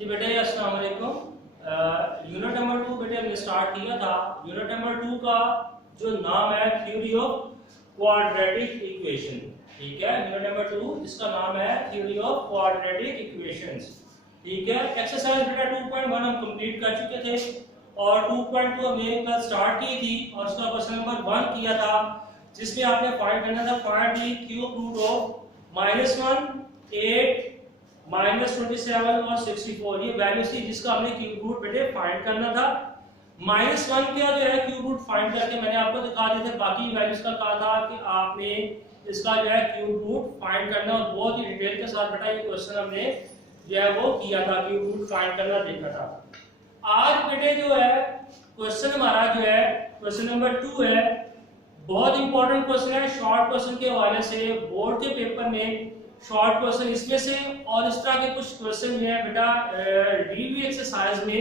जी बेटे अस्सलाम वालेकुम। यूनिट नंबर 2 बेटे हमने स्टार्ट किया था। यूनिट नंबर 2 का जो नाम है थ्योरी ऑफ क्वाड्रेटिक इक्वेशन। ठीक है, यूनिट नंबर 2 जिसका नाम है थ्योरी ऑफ क्वाड्रेटिक इक्वेशंस। ठीक है, एक्सरसाइज बेटा 2.1 हम कंप्लीट कर चुके थे और 2.2 हमने कल स्टार्ट की थी और उसका क्वेश्चन नंबर 1 किया था जिसमें आपने फाइंड करना था find the cube root of -1 8 -27 और 64 ये वैल्यूज थी जिसका हमने क्यूब रूट बेटे फाइंड करना था। -1 का जो है क्यूब रूट फाइंड करके मैंने आपको दिखा दिए थे। बाकी वैल्यूज का कहा था कि आपने इसका जो है क्यूब रूट फाइंड करना और बहुत ही डिटेल के साथ बेटा ये क्वेश्चन हमने जो है वो किया था, क्यूब रूट फाइंड करना देखा था। आज बेटे जो है क्वेश्चन हमारा जो है क्वेश्चन नंबर 2 है, बहुत इंपॉर्टेंट क्वेश्चन है। शॉर्ट क्वेश्चन के हवाले से बोर्ड के पेपर में शॉर्ट क्वेश्चन इसमें से और इस तरह के कुछ क्वेश्चन जो है बेटा रिव्यू एक्सरसाइज में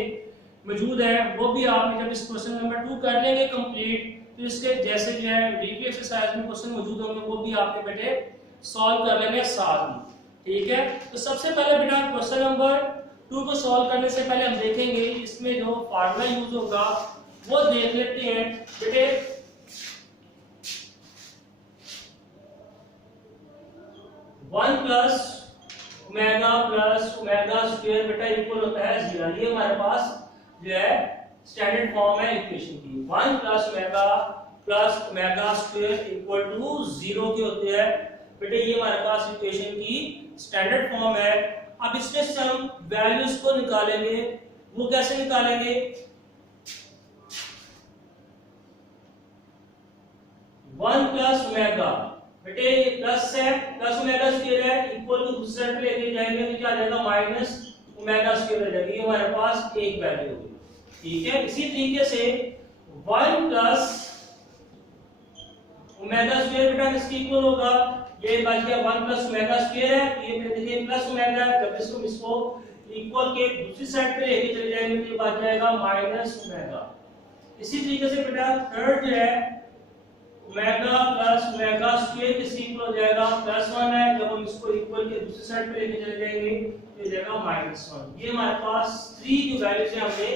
मौजूद है, वो भी आपने जब इस क्वेश्चन नंबर 2 कर लेंगे कंप्लीट तो इसके जैसे जो है रिव्यू एक्सरसाइज में क्वेश्चन मौजूद होंगे वो भी आपने बेटे सॉल्व कर लेंगे साथ में। ठीक है, तो सबसे पहले बेटा क्वेश्चन नंबर 2 को सॉल्व करने से पहले हम देखेंगे इसमें जो फार्मूला यूज होगा वो देख लेते हैं बेटे। 1 प्लस ओमेगा स्क्वायर बेटा इक्वल होता है 0। ये हमारे पास जो है स्टैंडर्ड फॉर्म है इक्वेशन की। 1 plus omega square equal to 0 के होते हैं बेटे। ये हमारे पास इक्वेशन की स्टैंडर्ड फॉर्म है। अब इसमें से हम वैल्यूज को निकालेंगे। वो कैसे निकालेंगे? 1 प्लस ओमेगा बेटे प्लस है, प्लस ओमेगा स्क्वायर है इक्वल टू दूसरे साइड पे लेके जाएंगे तो क्या आ जाएगा माइनस ओमेगा स्क्वायर आ जाएगा। ये हमारे पास एक वैल्यू होगी। ठीक है, इसी तरीके से 1 प्लस ओमेगा स्क्वायर बेटा किसके इक्वल होगा? ये बच गया 1 प्लस ओमेगा स्क्वायर है, ये पे देखिए प्लस ओमेगा है। जब इसको इक्वल के दूसरी साइड पे लेके चले जाएंगे तो ये बच जाएगा माइनस ओमेगा। इसी तरीके से बेटा थर्ड जो है ओमेगा प्लस ओमेगा स्क्वायर किसके इक्वल हो जाएगा? +1 है। जब हम इसको इक्वल के दूसरी साइड पे लेके चले जाएंगे तो ये जाएगा -1। ये हमारे पास 3 जो वैल्यूज है हमने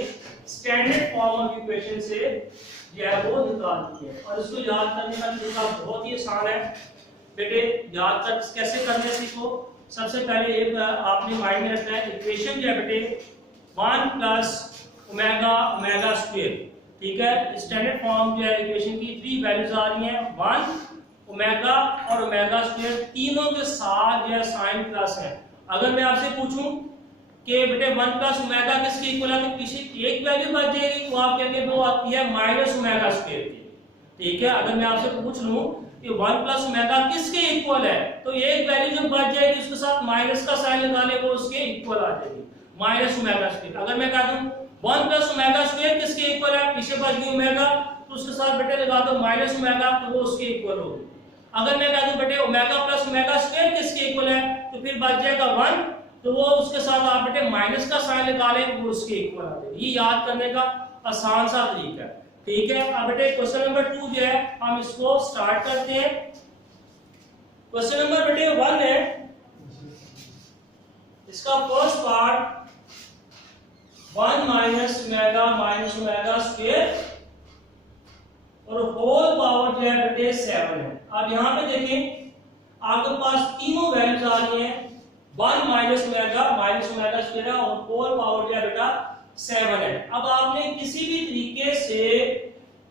स्टैंडर्ड फॉर्म ऑफ इक्वेशन से जो है वो निकाल दी है और इसको याद करने का तरीका बहुत ही आसान है बेटे। याद कर कैसे करने सीखो। सबसे पहले एक आपने माइंड में रखना है इक्वेशन जो है बेटे 1 प्लस ओमेगा स्क्वायर। ठीक है, स्टैंडर्ड फॉर्म जो है इक्वेशन की 3 वैल्यूज आ रही हैं 1 ओमेगा और ओमेगा स्क्वायर, तीनों के साथ जो है साइन प्लस है। अगर मैं आपसे पूछूं कि बेटे 1 प्लस ओमेगा किसके इक्वल है तो पीछे एक वैल्यू बच जाएगी, वो आप कहेंगे वो आती है माइनस ओमेगा स्क्वायर की। ठीक है, अगर मैं आपसे पूछ लूं कि 1 प्लस ओमेगा किसके इक्वल है तो एक वैल्यू जो बच जाएगी उसके साथ माइनस का साइन लगाने को उसके इक्वल आ जाएगी माइनस ओमेगा स्क्वायर। अगर मैं कह दूं 1 प्लस ओमेगा स्क्वायर किसके इक्वल है, पीछे बच गई ओमेगा तो उसके साथ बेटे लगा दो माइनस ओमेगा तो वो उसके इक्वल होगी। अगर मैं कह दूं बेटे ओमेगा प्लस ओमेगा स्क्वायर किसके इक्वल है तो फिर बच जाएगा 1 तो वो उसके साथ आप बेटे माइनस का साइन लगा लें वो उसके इक्वल आ जाएगी। ये याद करने का आसान सा तरीका है। ठीक है, अब बेटे क्वेश्चन नंबर 2 जो है हम इसको स्टार्ट करते हैं। क्वेश्चन नंबर बेटे 1 है, इसका first part 1 minus omega square और होल पावर जो है बेटे 7 है। अब यहां पे देखें आपके पास तीनों वैल्यूज आ रही हैं 1 माइनस ओमेगा स्क्वायर है और होल पावर जो है बेटा 7 है। अब आपने किसी भी तरीके से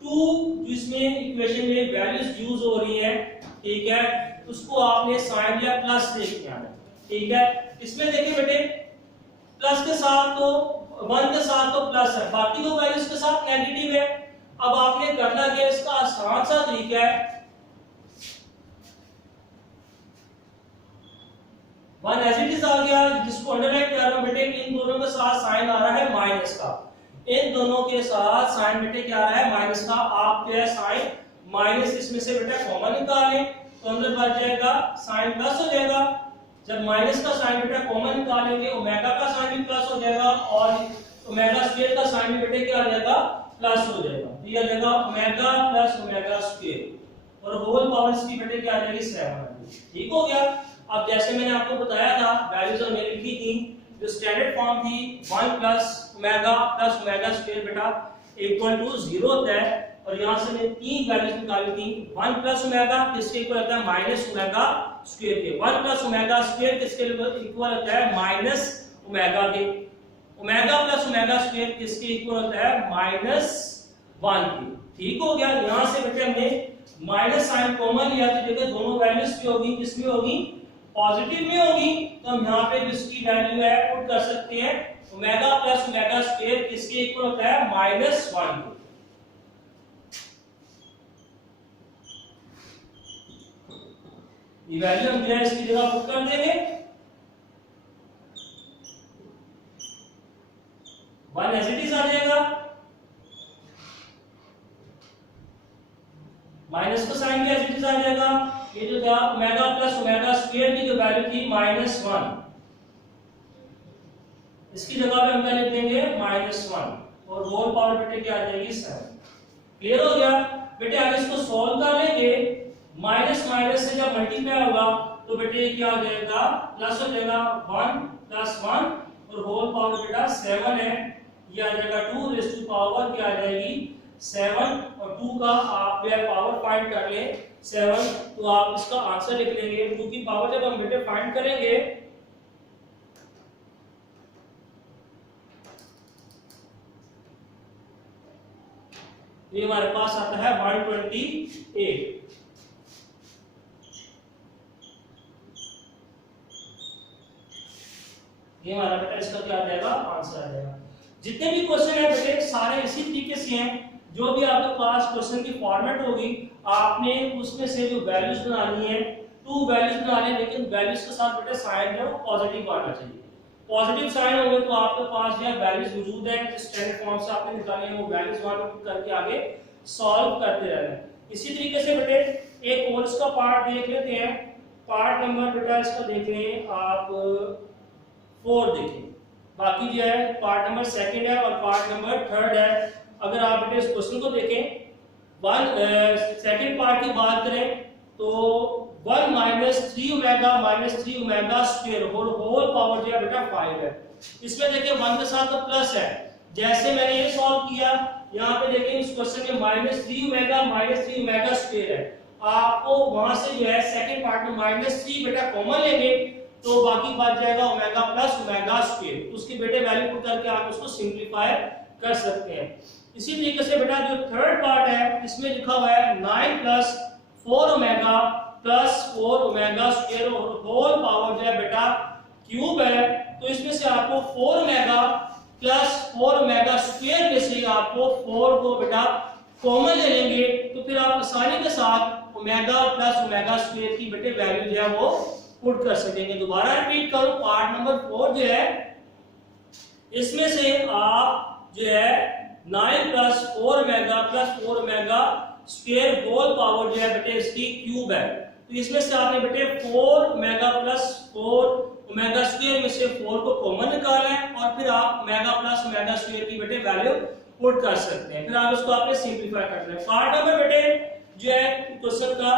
2 जिसमें इक्वेशन में वैल्यूज यूज हो रही है, ठीक है, उसको आपने साइन या प्लस लेके आना है। ठीक है, इसमें देखिए बेटे प्लस के साथ तो 1 के साथ तो प्लस है, बाकी दो वैल्यूज के साथ नेगेटिव है। अब आपने करना क्या, इसका आसान सा तरीका है 1 एज इट इज आ गया जिसको अंडरलाइन कर रहा हूं बेटे। इन दोनों के साथ साइन आ रहा है माइनस का, इन दोनों के साथ साइन बेटे क्या आ रहा है माइनस का। आप जो है साइन माइनस इसमें से बेटा कॉमन निकालें तो अंदर बच जाएगा साइन प्लस हो जाएगा। जब माइनस का साइन बेटा कॉमन निकालेंगे ओमेगा का साइन भी प्लस हो जाएगा और ओमेगा स्क्वायर का साइन भी बेटे क्या आ जाएगा प्लस हो जाएगा। तो ये आ जाएगा ओमेगा प्लस ओमेगा स्क्वायर और होल पावर इसकी बेटे क्या आ जाएगी 7। ठीक हो गया। अब जैसे मैंने आपको बताया था वैल्यूज हमने लिखी थी जो स्टैंडर्ड फॉर्म थी 1 प्लस ओमेगा स्क्वायर बेटा इक्वल टू 0 होता है, और यहां से मैंने तीन वैल्यूज निकाली थी। 1 प्लस ओमेगा किसके इक्वल होता है माइनस ओमेगा स्क्वायर के। 1 प्लस ओमेगा स्क्वायर किसके इक्वल होता है माइनस ओमेगा के। ओमेगा प्लस ओमेगा स्क्वायर किसके इक्वल होता है माइनस 1 के। ठीक हो गया। यहां से बेटे हमने माइनस साइन कॉमन लिया तो देखो दोनों वैल्यूज की होगी, किसमें होगी पॉजिटिव में होगी, तो हम यहां पे जिसकी वैल्यू है पुट कर सकते हैं ओमेगा प्लस ओमेगा स्क्वायर किसके इक्वल होता है माइनस 1 के। ये वैल्यू हम जो है इसकी जगह पुट कर देंगे। 1 एज इट इज आ जाएगा, माइनस का साइन भी एज इट इज आ जाएगा। ये जो था ओमेगा प्लस ओमेगा स्क्वायर की जो वैल्यू थी माइनस 1, इसकी जगह पे हम क्या लिख देंगे माइनस 1 और होल पावर बेटे क्या आ जाएगी 7। क्लियर हो गया बेटे। आगे इसको सॉल्व कर लेंगे। माइनस माइनस से जब मल्टीप्लाई होगा तो बेटे क्या हो जाएगा प्लस हो जाएगा 1 प्लस 1 और होल पावर बेटा 7 है, ये आ जाएगा 2 रेज़ टू पावर क्या आ जाएगी 7 और 2 का आप जो पावर फाइंड कर ले 7, तो आप इसका आंसर लिख लेंगे। 2 की पावर जब हम बेटे फाइंड करेंगे ये हमारे पास आता है 128। ये हमारा बेटा इसका क्या आ जाएगा आंसर आ जाएगा। जितने भी क्वेश्चन है बेटे सारे इसी तरीके से हैं। जो भी आपके पास क्वेश्चन की फॉर्मेट होगी आपने उसमें से जो वैल्यूज बनानी है 2 वैल्यूज बनाने हैं, लेकिन वैल्यूज के साथ बेटे साइन है वो पॉजिटिव आना चाहिए। पॉजिटिव साइन होंगे तो आपके पास जो वैल्यूज मौजूद है जिस स्टैंडर्ड फॉर्म से आपने निकाली है वो वैल्यूज वहां पे पुट करके आगे सॉल्व करते रहना है। इसी तरीके से बेटे एक और इसका पार्ट देख लेते हैं। पार्ट नंबर बेटा इसका देख लें आप 4 देखें, बाकी जो है पार्ट नंबर 2 है और पार्ट नंबर 3 है। अगर आप बेटे इस क्वेश्चन को देखें सेकंड पार्ट की बात करें तो 1 minus 3 omega square whole power जो है बेटा 5 है। इसमें देखिए 1 के साथ तो प्लस है, जैसे मैंने ये सॉल्व किया यहाँ पे देखिए इस क्वेश्चन में -3 ओमेगा स्क्वायर है। आपको वहां से जो है सेकंड पार्ट में -3 बेटा कॉमन लेंगे तो बाकी बच जाएगा ओमेगा प्लस ओमेगा स्क्वायर। उसकी बेटे वैल्यू पुट करके आप उसको सिंपलीफाई कर सकते हैं। इसी तरीके से बेटा जो थर्ड पार्ट है इसमें लिखा हुआ है 9 प्लस 4 ओमेगा स्क्वायर और होल पावर जो है बेटा क्यूब है। तो इसमें से आपको 4 ओमेगा प्लस 4 ओमेगा स्क्वायर में से आपको 4 को बेटा कॉमन ले लेंगे तो फिर आप आसानी के साथ ओमेगा प्लस ओमेगा स्क्वायर की बेटे वैल्यू जो है वो पुट कर सकेंगे। दोबारा रिपीट करूं, पार्ट नंबर 4 जो है इसमें से आप जो है 9 plus 4 omega square whole power जो है बेटे इसकी क्यूब है। तो इसमें से आपने बेटे 4 ओमेगा प्लस 4 ओमेगा स्क्वायर में से 4 को कॉमन निकाला है और फिर आप ओमेगा प्लस ओमेगा स्क्वायर की बेटे वैल्यू पुट कर सकते हैं। फिर आप उसको आपने सिंपलीफाई करना है। पार्ट नंबर बेटे जो है क्वेश्चन का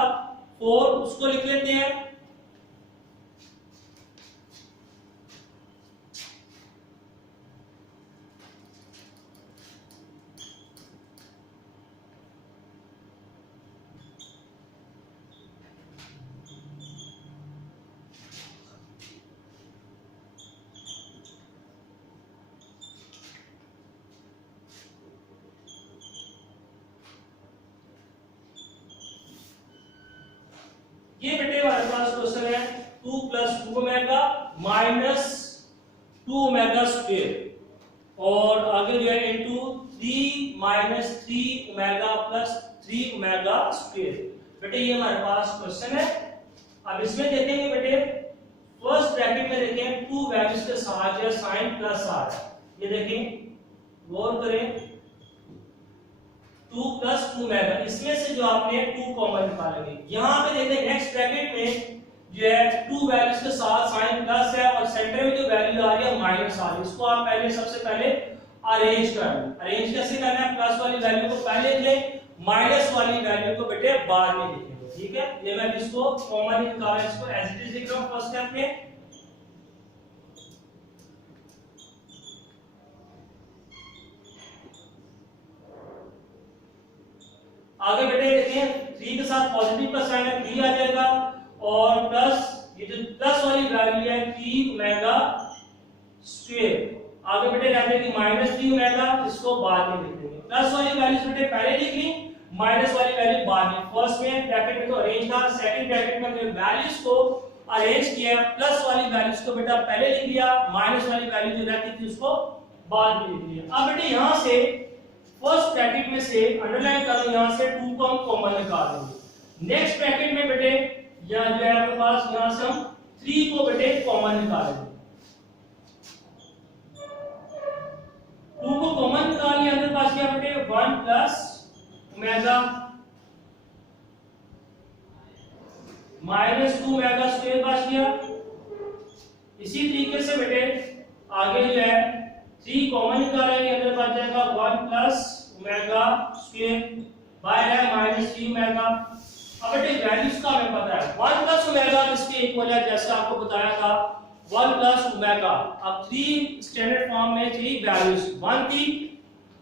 4 उसको लिख लेते हैं। ये बेटे हमारे पास क्वेश्चन है 2 plus 2 omega minus 2 omega square और आगे जो है into 3 minus 3 omega plus 3 omega square. बेटे ये हमारे पास क्वेश्चन है। अब इसमें देखेंगे बेटे फर्स्ट ब्रैकेट में देखें 2 वैल्यूज के साथ जो साइन प्लस आर है। ये देखें गौर करें 2 प्लस 2 ओमेगा, इसमें से जो आपने 2 कॉमन निकालेंगे। यहां पे देखें नेक्स्ट ब्रैकेट में जो है 2 वैल्यूज के साथ साइन प्लस है और सेंटर में जो वैल्यू आ रही है माइनस आ रही है। इसको आप पहले सबसे पहले अरेंज कर लें। अरेंज कैसे करना है, प्लस वाली वैल्यू को पहले लिख लें, माइनस वाली वैल्यू को बेटे बाद में लिखेंगे। ठीक है, ये मैं इसको कॉमन निकाला, इसको एज इट इज लिख रहा हूं फर्स्ट स्टेप में। आगे बेटे देखें 3 के साथ पॉजिटिव का साइन है 3 आ जाएगा और प्लस ये जो प्लस वाली वैल्यू है 3 ओमेगा स्क्वायर। आगे बेटे रह जाएगी -3 ओमेगा, इसको बाद में लिख देंगे। प्लस वाली वैल्यूज बेटे पहले लिख ली, माइनस वाली वैल्यू बाद में। फर्स्ट में ब्रैकेट में तो अरेंज था, सेकंड ब्रैकेट में हमने वैल्यूज को अरेंज किया। प्लस वाली वैल्यूज को बेटा पहले लिख लिया, माइनस वाली वैल्यू जो रहती थी उसको बाद में लिख लिया। अब बेटे यहां से फर्स्ट ब्रैकेट में से अंडरलाइन करो, यहां से 2 को हम कॉमन निकाल लेंगे। नेक्स्ट ब्रैकेट में बेटे यहां जो है आपके पास यहां से हम 3 को बेटे कॉमन निकालेंगे। 2 को कॉमन निकाल लिया, हमारे पास क्या बेटे 1 प्लस ओमेगा -2 ओमेगा स्क्वायर पास किया। इसी तरीके से बेटे आगे जो है 3 कॉमन निकालेंगे, अंदर बच जाएगा 1 प्लस ओमेगा स्क्वायर, बाहर है -3 ओमेगा। अब बेटे वैल्यूज का हमें पता है 1 प्लस ओमेगा इसके इक्वल है, जैसे आपको बताया था 1 प्लस ओमेगा। अब 3 स्टैंडर्ड फॉर्म में 3 वैल्यूज 1 थी,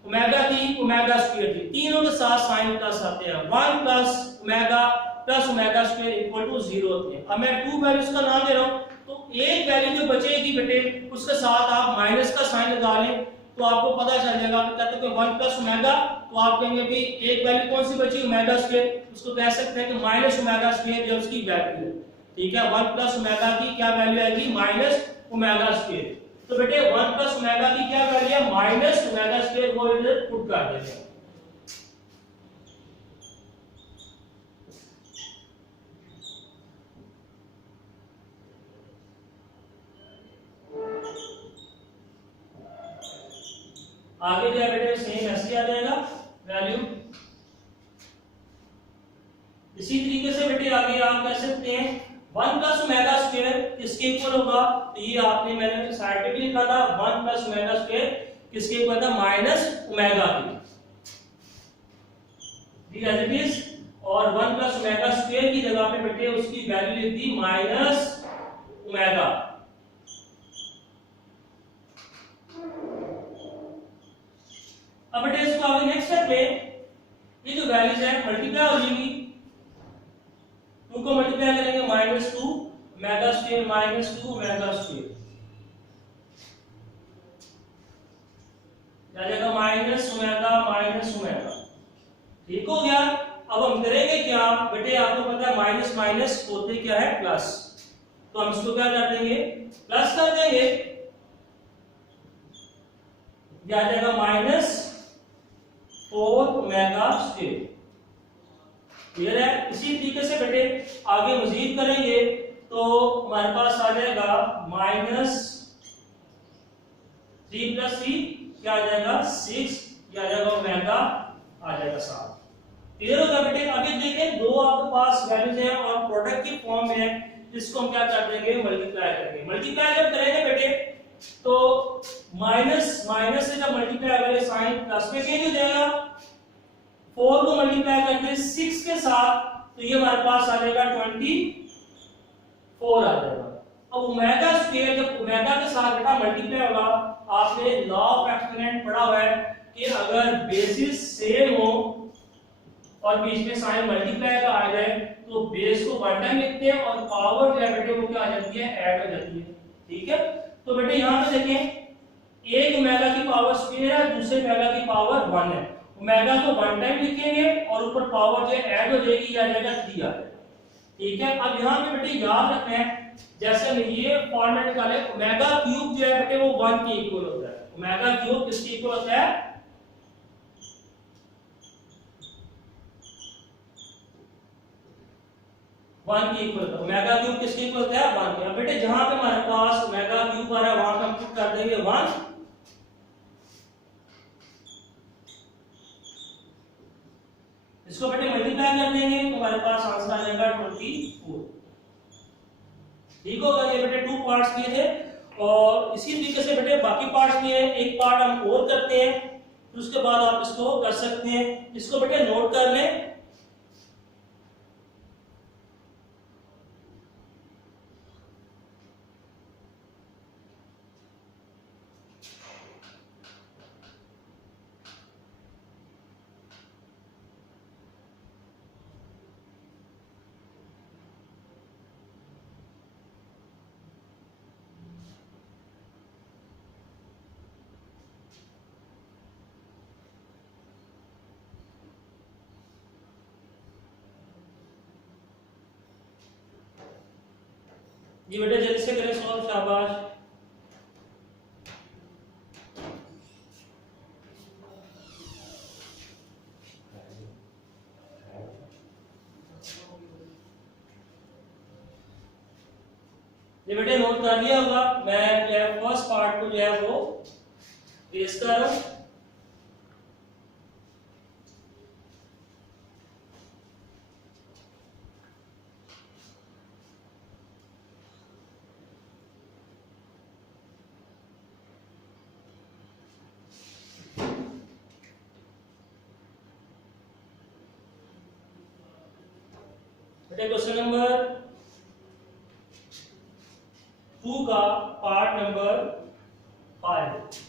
ओमेगा थी, ओमेगा स्क्वायर थी, तीनों के साथ साइन प्लस आते हैं। 1 plus omega plus omega square equal to 0 होते हैं। अब मैं 2 वैल्यूज का नाम दे रहा हूं, तो एक वैल्यू जो बचेगी बेटे उसके साथ आप माइनस का साइन लगा लें तो आपको पता चल जाएगा। कहते हैं कि 1 प्लस ओमेगा, तो आप कहेंगे भी एक वैल्यू कौन सी बची ओमेगा स्क्वायर, उसको कह सकते हैं कि माइनस ओमेगा स्क्वायर जो उसकी वैल्यू है। ठीक है, 1 प्लस ओमेगा की क्या वैल्यू आएगी माइनस ओमेगा स्क्वायर। तो बेटे 1 प्लस ओमेगा की क्या वैल्यू है माइनस ओमेगा स्क्वायर, वो इधर पुट कर देंगे। आगे जो है बेटे सेम ऐसे आ जाएगा वैल्यू। इसी तरीके से बेटे आगे आप कह सकते हैं 1 प्लस ओमेगा स्क्वायर किसके इक्वल होगा, तो ये आपने मैंने साइड पे भी लिखा था 1 प्लस ओमेगा स्क्वायर किसके इक्वल था माइनस ओमेगा की एज इट इज, और 1 प्लस ओमेगा स्क्वायर की जगह पे बेटे उसकी वैल्यू लिख दी माइनस ओमेगा। अब बेटे इसको आगे नेक्स्ट स्टेप में ये जो वैल्यूज है मल्टीप्लाई हो जाएंगी, 2 को मल्टीप्लाई करेंगे -2 ओमेगा स्क्वायर -2 ओमेगा स्क्वायर आ जाएगा माइनस ओमेगा। ठीक हो गया। अब हम करेंगे क्या बेटे, आपको पता है माइनस माइनस होते क्या है प्लस, तो हम इसको क्या कर देंगे प्लस कर देंगे, ये आ जाएगा -4 ओमेगा स्क्वायर। क्लियर है। इसी तरीके से बेटे आगे मजीद करेंगे तो हमारे पास आ जाएगा -3 + 3 क्या आ जाएगा 6, क्या आ जाएगा ओमेगा आ जाएगा 7। क्लियर होगा बेटे। अभी देखें दो आपके पास वैल्यूज हैं और प्रोडक्ट की फॉर्म में है, इसको हम क्या कर देंगे मल्टीप्लाई करेंगे। मल्टीप्लाई जब करेंगे बेटे तो माइनस माइनस से जब मल्टीप्लाई करेंगे साइन प्लस में चेंज हो जाएगा। 4 को मल्टीप्लाई करके 6 के साथ तो ये हमारे पास आ जाएगा 24 आ जाएगा। अब ओमेगा स्क्वायर जब ओमेगा के साथ बेटा मल्टीप्लाई होगा, आपने लॉ ऑफ एक्सपोनेंट पढ़ा हुआ है कि अगर बेसिस सेम हो और बीच में साइन मल्टीप्लाई का आ जाए तो बेस को 1 टाइम लिखते हैं और पावर जो है बेटे वो क्या आ जाती है ऐड हो जाती है। ठीक है, तो बेटे यहां पे देखें एक ओमेगा की पावर स्क्वायर है, दूसरे ओमेगा की पावर 1 है। ओमेगा को 1 टाइम लिखेंगे और ऊपर पावर जो है ऐड हो जाएगी, आ जाएगा 3 आ जाएगा। ठीक है, अब यहां पे बेटे याद रखना है जैसे हम ये फॉर्मेट निकाले ओमेगा क्यूब जो है बेटे वो 1 के इक्वल होता है। ओमेगा क्यूब किसके इक्वल होता है 1 के इक्वल होता है। ओमेगा क्यूब किसके इक्वल होता है 1 के। अब बेटे जहां पे हमारे पास ओमेगा क्यूब आ रहा है वहां पे हम पुट कर देंगे 1, इसको बेटे मल्टीप्लाई कर देंगे तो हमारे पास आंसर आ जाएगा 24। ठीक होगा। ये बेटे 2 पार्ट्स किए थे और इसी तरीके से बेटे बाकी पार्ट्स किए हैं। एक पार्ट हम और करते हैं तो उसके बाद आप इसको कर सकते हैं। इसको बेटे नोट कर लें। ये बेटा जल्दी से करें सॉल्व, शाबाश। ये बेटे नोट कर लिया होगा, मैं जो है फर्स्ट पार्ट को जो है वो पेश कर रहा हूं। बेटे क्वेश्चन नंबर 2 का पार्ट नंबर 5।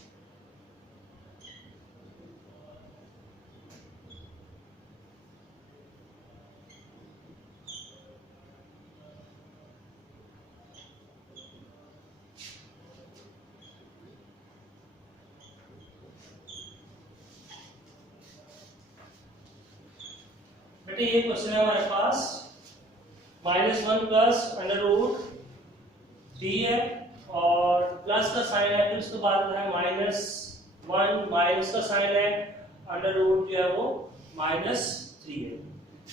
बेटे ये क्वेश्चन है हमारे पास -1 प्लस अंडर रूट डी है और प्लस का साइन है, फिर उसके बाद है -1, माइनस का साइन है, अंडर रूट जो है वो -3 है।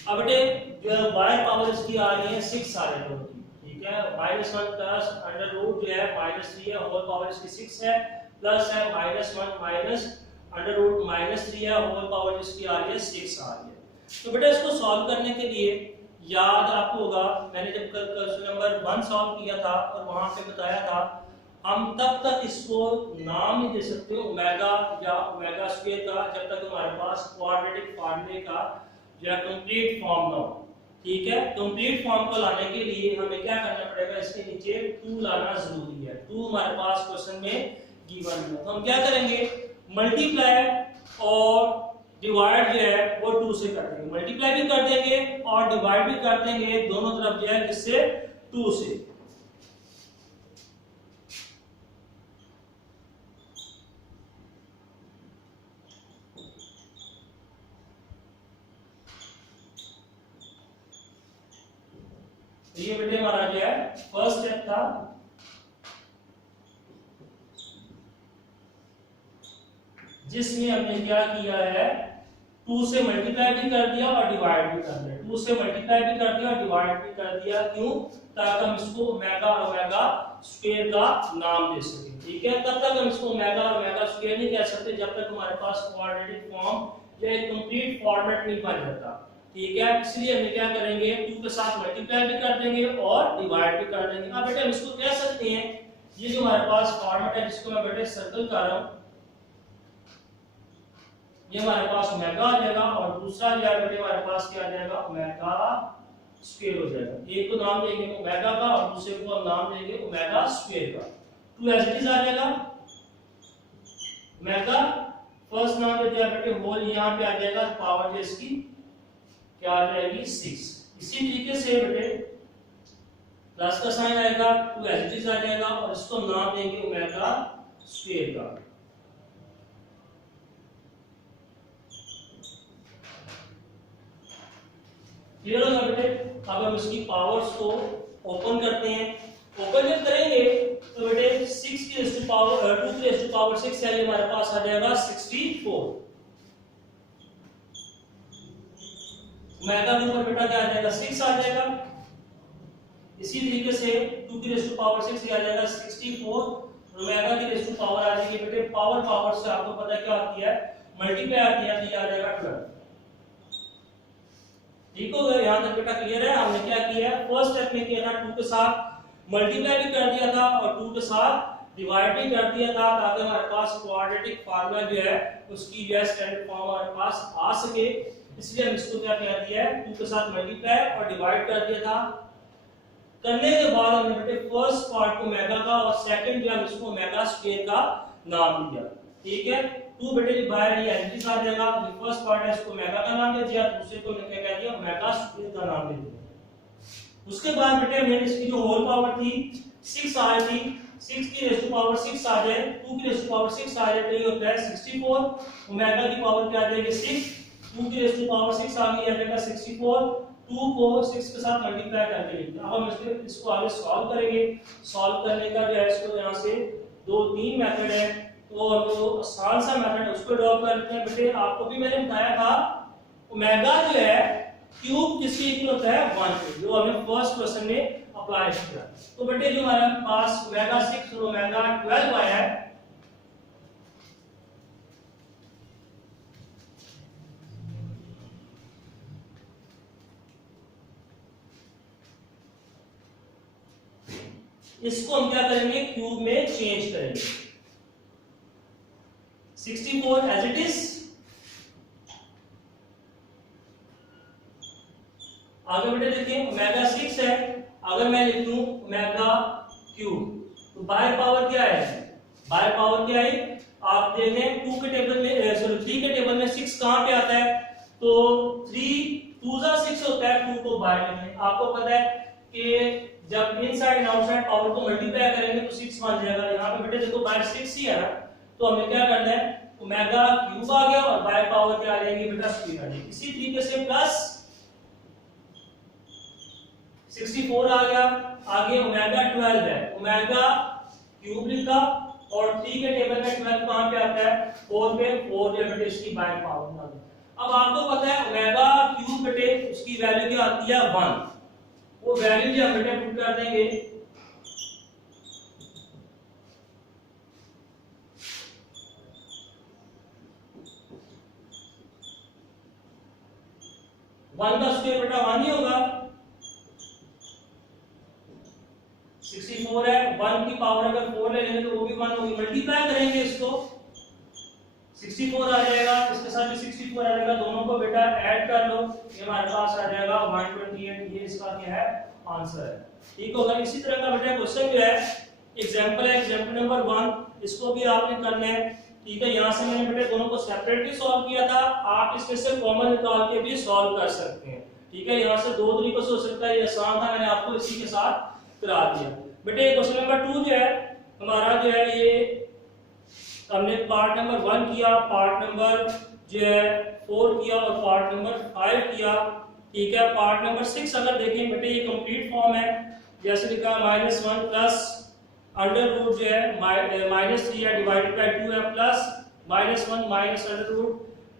अब बेटे जो है y पावर इसकी आ रही है 6 आ रही है, ठीक है। -1 प्लस अंडर रूट जो है -3 है, होल पावर इसकी 6 है, प्लस है -1 माइनस अंडर रूट -3 है, होल पावर इसकी आ रही है 6 आ रही है। तो बेटा इसको सॉल्व करने के लिए याद आपको होगा मैंने जब कल क्वेश्चन नंबर 1 सॉल्व किया था और वहां पे बताया था हम तब तक इसको नाम नहीं दे सकते ओमेगा या ओमेगा स्क्वायर का जब तक हमारे पास क्वाड्रेटिक फार्मूले का जो है कंप्लीट फॉर्म ना हो, ठीक है। कंप्लीट फॉर्म को लाने के लिए हमें क्या करना पड़ेगा, इसके नीचे 2 लाना जरूरी है। 2 हमारे पास क्वेश्चन में गिवन है, तो हम क्या करेंगे मल्टीप्लाई और डिवाइड जो है वो 2 से कर देंगे, मल्टीप्लाई भी कर देंगे और डिवाइड भी कर देंगे, दोनों तरफ जो है किससे 2 से। ये बेटे हमारा जो है फर्स्ट स्टेप था। जिसमें हमने क्या किया है 2 से मल्टीप्लाई भी कर दिया और डिवाइड भी कर दिया, 2 से मल्टीप्लाई भी कर दिया और डिवाइड भी कर दिया, क्यों, ताकि हम इसको ओमेगा ओमेगा स्क्वायर का नाम दे सकें, ठीक है। तब तक हम इसको ओमेगा ओमेगा स्क्वायर नहीं कह सकते जब तक हमारे पास क्वाड्रेटिक फॉर्म या एक कंप्लीट फॉर्मेट नहीं बन जाता, ठीक है। इसलिए हम क्या करेंगे 2 के साथ मल्टीप्लाई भी कर देंगे और डिवाइड भी कर देंगे। अब बेटे हम इसको कह सकते हैं ये जो हमारे पास फॉर्मेट है जिसको मैं बेटे सर्कल कर रहा हूं, ये हमारे पास ओमेगा आ जाएगा और दूसरा जो है बेटे हमारे पास क्या आ जाएगा ओमेगा स्क्वायर हो जाएगा। एक को नाम देंगे ओमेगा का और दूसरे को हम नाम देंगे ओमेगा स्क्वायर का। 2 एज इट इज आ जाएगा ओमेगा, फर्स्ट नाम दे दिया बेटे होल, यहां पे आ जाएगा पावर जो इसकी क्या आ जाएगी 6। इसी तरीके से बेटे प्लस का साइन आएगा, 2 एज इट इज आ जाएगा और इसको नाम देंगे ओमेगा स्क्वायर का। क्लियर होगा बेटे। अब हम इसकी पावर्स को ओपन करते हैं। ओपन जब करेंगे तो बेटे 6 की रेज़ टू पावर 2 की रेज़ टू पावर 6 है, ये हमारे पास आ जाएगा 64। ओमेगा के ऊपर बेटा क्या आ जाएगा 6 आ जाएगा। इसी तरीके से 2 की रेज़ टू पावर 6 आ जाएगा 64, ओमेगा की रेज़ टू पावर आ जाएगी बेटे पावर पावर से आपको पता क्या आती है मल्टीप्लाई आती है, तो ये आ जाएगा 12। ठीक हो गया, यहां तक बेटा क्लियर है। हमने क्या किया है फर्स्ट स्टेप में किया था 2 के साथ मल्टीप्लाई भी कर दिया था और 2 के साथ डिवाइड भी कर दिया था ताकि हमारे पास क्वाड्रेटिक फार्मूला जो है उसकी जो स्टैंडर्ड फॉर्म हमारे पास आ सके। इसलिए हम इसको क्या कह दिया है 2 के साथ मल्टीप्लाई और डिवाइड कर दिया था। करने के बाद हमने बेटे फर्स्ट पार्ट को ओमेगा का और सेकंड जो हम इसको ओमेगा स्क्वायर का नाम दिया, ठीक है। 2 बेटे बाहर ये एंट्रीज आ जाएगा, फर्स्ट पार्ट है इसको ओमेगा का नाम दे दिया, दूसरे को हमने क्या कह दिया ओमेगा स्क्वायर का नाम दे दिया। उसके बाद बेटे हमने इसकी जो होल पावर थी 6 आ रही थी, 6 की रेज़ टू पावर 6 आ जाए, 2 की रेज़ टू पावर 6 आ जाए तो ये होता है 64। ओमेगा की पावर क्या आ जाएगी 6, 2 की रेज़ टू पावर 6 आ गई आ जाएगा 64, 2 को 6 के साथ मल्टीप्लाई करके लिखते हैं। अब हम इसको आगे सॉल्व करेंगे। सॉल्व करने का जो है इसको यहाँ से 2-3 मेथड है, तो हम जो आसान सा मेथड है उसको ड्रॉ करते हैं। बेटे आपको भी मैंने बताया था ओमेगा जो है क्यूब किसके इक्वल होता है 1 के, जो हमने फर्स्ट क्वेश्चन में अप्लाई किया। तो बेटे जो हमारे पास ओमेगा 6 और ओमेगा 12 आया है, इसको हम क्या करेंगे क्यूब में चेंज करेंगे। 64 एज इट इज। आगे बेटे देखिए ओमेगा 6 है, अगर मैं लिख दूं ओमेगा क्यूब तो बाय पावर क्या है, बाय पावर क्या है आप देखें 2 के टेबल में सॉरी 3 के टेबल में 6 कहां पे आता है, तो 3 2 जा 6 होता है, 2 को बाय में। आपको पता है कि जब इनसाइड एंड आउटसाइड पावर को मल्टीप्लाई करेंगे तो 6 बन जाएगा। यहाँ पे बेटे देखो बाय 6 ही है ना, तो हमें क्या करना है ओमेगा क्यूब आ गया और बाय पावर क्या आ जाएगी बेटा स्क्वायर आ जाएगी। इसी तरीके से प्लस 64 आ गया, आगे ओमेगा 12 है, ओमेगा क्यूब लिखा और 3 के टेबल में 12 कहां पे आता है 4 पे, 4 या बेटे इसकी बाय पावर आ गई। अब आपको पता है ओमेगा क्यूब बेटे उसकी वैल्यू क्या आती है 1, वो वैल्यू जो हम बेटे पुट कर देंगे 1 का स्क्वायर बेटा 1 ही होगा। 64 है, 1 की पावर अगर 4 ले लेंगे तो वो भी 1 होगी, मल्टीप्लाई करेंगे इसको 64 आ जाएगा, इसके साथ भी 64 आ जाएगा, दोनों को बेटा ऐड कर लो, ये हमारे पास आ जाएगा 128। ये इसका क्या है आंसर है, ठीक होगा। इसी तरह का बेटा क्वेश्चन जो है एग्जांपल है, एग्जांपल नंबर 1, इसको भी आपने करना है, ठीक है। यहां से मैंने बेटे दोनों को सेपरेटली सॉल्व किया था, आप इसमें से कॉमन निकाल के भी सॉल्व कर सकते हैं, ठीक है। यहां से 2 तरीकों से हो सकता है, ये आसान था, मैंने आपको इसी के साथ करा दिया। बेटे क्वेश्चन नंबर 2 जो है हमारा जो है ये हमने पार्ट नंबर 1 किया, पार्ट नंबर जो है 4 किया और पार्ट नंबर 5 किया, ठीक है। पार्ट नंबर 6 अगर देखें बेटे ये कंप्लीट फॉर्म है, जैसे लिखा -1 प्लस अंडर रूट जो है -3 है डिवाइडेड बाय 2 है, प्लस -1 माइनस अंडर रूट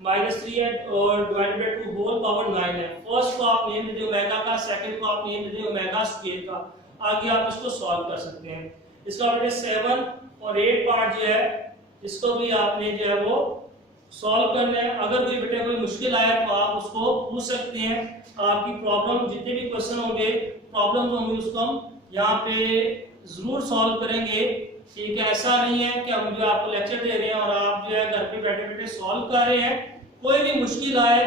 -3 है और डिवाइडेड बाय 2 होल पावर 9 है। फर्स्ट को आप नेम दे दो ओमेगा का, सेकंड को आप नेम दे दो ओमेगा स्क्वायर का, आगे आप इसको सॉल्व कर सकते हैं। इसका बेटे 7 और 8 पार्ट जो है इसको भी आपने जो है वो सॉल्व करना है। अगर कोई बेटे कोई मुश्किल आए तो आप उसको पूछ सकते हैं, आपकी प्रॉब्लम जितने भी क्वेश्चन होंगे प्रॉब्लम होंगे उसको हम यहाँ पे जरूर सॉल्व करेंगे, ठीक है। ऐसा नहीं है कि हम जो आपको लेक्चर दे रहे हैं और आप जो है घर पे बैठे बैठे सॉल्व कर रहे हैं। कोई भी मुश्किल आए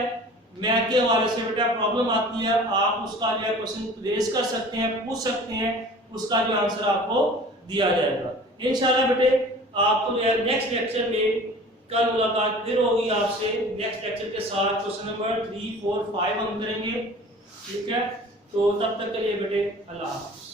मैथ के हवाले से बेटा प्रॉब्लम आती है, आप उसका जो है क्वेश्चन रेज कर सकते हैं, पूछ सकते हैं, उसका जो आंसर आपको दिया जाएगा इंशाल्लाह। बेटे आपको जो है नेक्स्ट लेक्चर में कल मुलाकात फिर होगी आपसे नेक्स्ट लेक्चर के साथ, क्वेश्चन नंबर 3, 4, 5 हम करेंगे, ठीक है। तो तब तक के लिए बेटे अल्लाह हाफ़िज़।